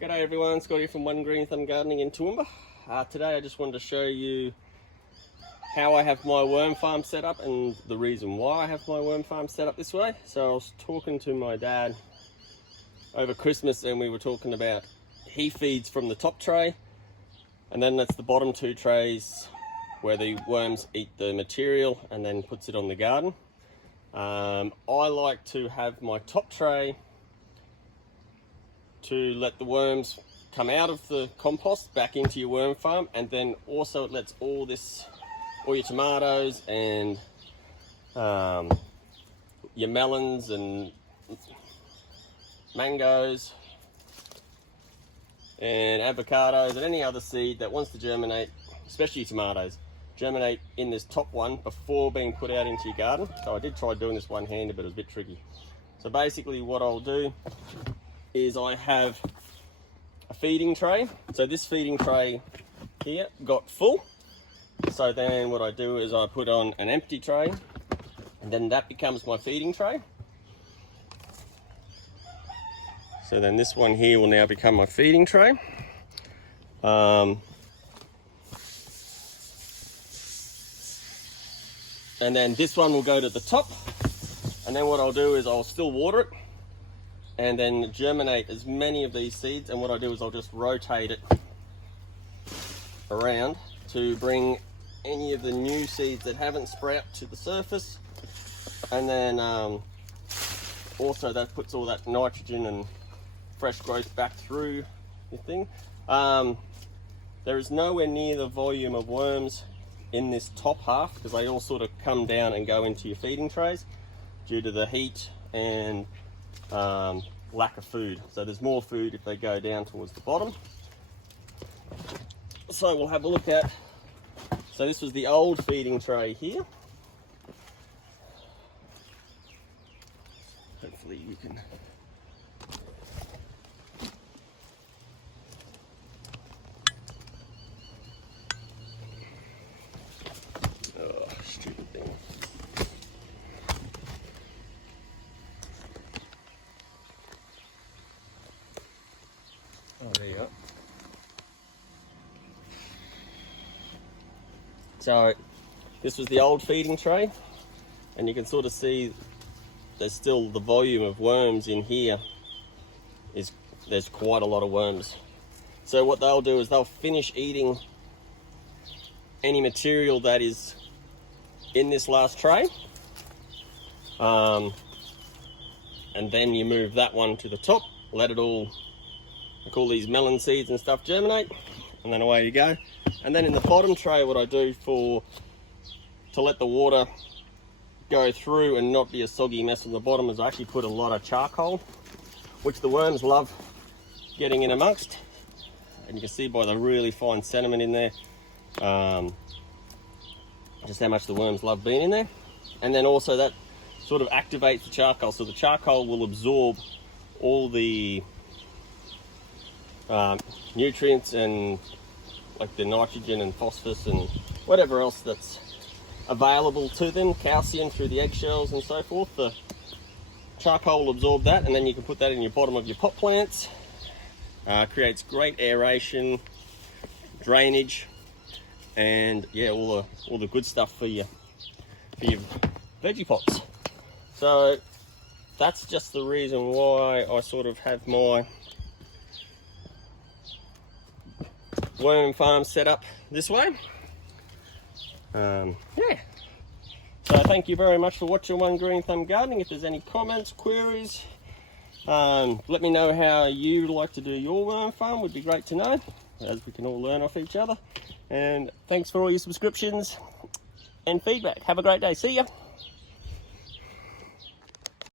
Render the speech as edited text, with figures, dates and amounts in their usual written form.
G'day everyone, Scott here from One Green Thumb Gardening in Toowoomba. Today I just wanted to show you how I have my worm farm set up and the reason why I have my worm farm set up this way. So I was talking to my dad over Christmas and we were talking about he feeds from the top tray and then that's the bottom two trays where the worms eat the material and then puts it on the garden. I like to have my top tray to let the worms come out of the compost back into your worm farm, and then also it lets all your tomatoes and your melons and mangoes and avocados and any other seed that wants to germinate, especially tomatoes, germinate in this top one before being put out into your garden. So I did try doing this one-handed, but it was a bit tricky. So basically what I'll do is I have a feeding tray. So this feeding tray here got full. So then what I do is I put on an empty tray and then that becomes my feeding tray. So then this one here will now become my feeding tray. And then this one will go to the top. And then what I'll do is I'll still water it and then germinate as many of these seeds, and what I do is I'll just rotate it around to bring any of the new seeds that haven't sprouted to the surface, and then also that puts all that nitrogen and fresh growth back through the thing. There is nowhere near the volume of worms in this top half because they all sort of come down and go into your feeding trays due to the heat and lack of food. So there's more food if they go down towards the bottom. So we'll have a look at, so this was the old feeding tray here. Hopefully you can stupid thing. Oh, there you go. So this was the old feeding tray, and you can sort of see there's still the volume of worms in here there's quite a lot of worms. So what they'll do is they'll finish eating any material that is in this last tray, and then you move that one to the top, let it all, like all these melon seeds and stuff, germinate, and then away you go. And then in the bottom tray, what I do to let the water go through and not be a soggy mess on the bottom is I actually put a lot of charcoal, which the worms love getting in amongst, and you can see by the really fine sediment in there just how much the worms love being in there. And then also that sort of activates the charcoal, so the charcoal will absorb all the nutrients and like the nitrogen and phosphorus and whatever else that's available to them, calcium through the eggshells and so forth. The charcoal will absorb that, and then you can put that in your bottom of your pot plants. Creates great aeration, drainage, and yeah, all the good stuff for your veggie pots. So that's just the reason why I sort of have my worm farm set up this way. Yeah. So thank you very much for watching One Green Thumb Gardening. If there's any comments, queries, let me know how you like to do your worm farm. Would be great to know, as we can all learn off each other. And thanks for all your subscriptions and feedback. Have a great day. See ya.